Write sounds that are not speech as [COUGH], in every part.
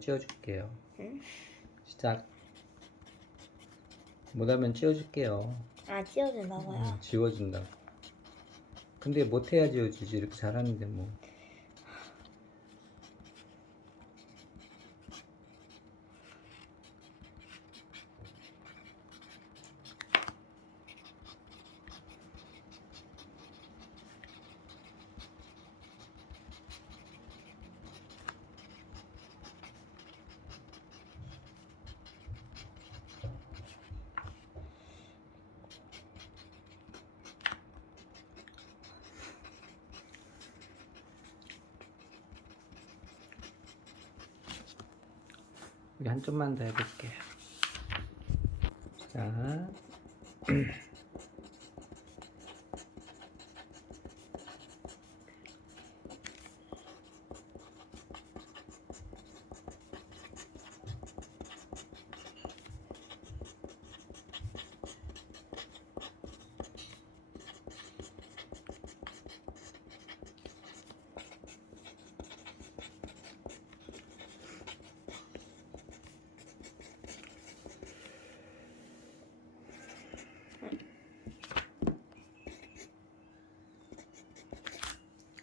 찌워줄게요. 응? 시작. 못하면 찌워줄게요. 아 찢어진다고요? 응, 지워준다. 근데 못해야 지워주지. 이렇게 잘하는데 뭐. 우리 한 점만 더 해볼게요. 자, [CLEARS THROAT]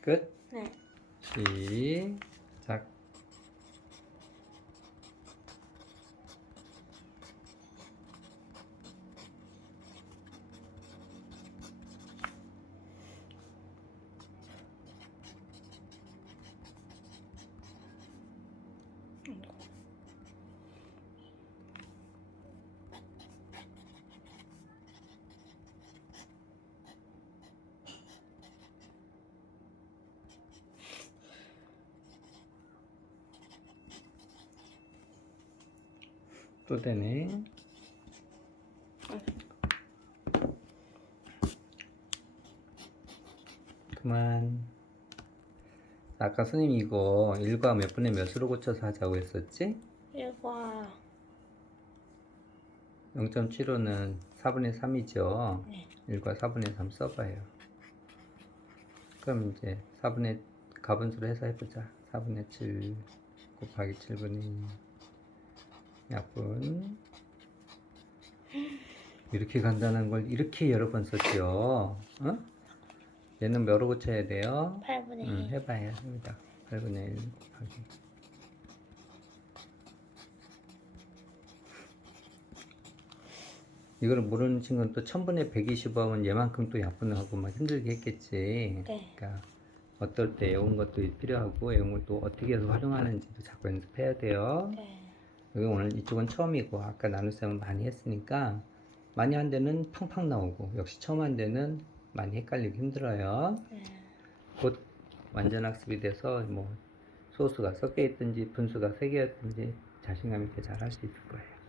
끝. 네. 시작. 또 되네. 그만. 아까 선생님 이거 1과 몇 분의 몇으로 고쳐서 하자고 했었지? 1과 0.75는 4분의 3이죠. 네. 1과 4분의 3 써봐요. 그럼 이제 4분의 가분수로 해서 해보자. 4분의 7 곱하기 7분의 2 약분 이렇게 간단한 걸 이렇게 여러 번 썼죠. 어? 얘는 몇으로 고쳐야 돼요? 8분의 응, 1 해봐야 합니다. 8분의 1 곱하기 이거를 모르는 친구는 또 1000분의 120 하면 얘만큼 또 약분을 하고 막 힘들게 했겠지. 네. 그러니까 어떨 때 외운 것도 필요하고 외운 걸 또 어떻게 해서 활용하는지도 자꾸 연습해야 돼요. 네. 여기 오늘 이쪽은 처음이고 아까 나눗셈은 많이 했으니까 많이 한 데는 팡팡 나오고 역시 처음 한 데는 많이 헷갈리기 힘들어요. 네. 곧 완전 학습이 돼서 뭐 소수가 섞여 있든지 분수가 세 개였든지 자신감 있게 잘 할 수 있을 거예요.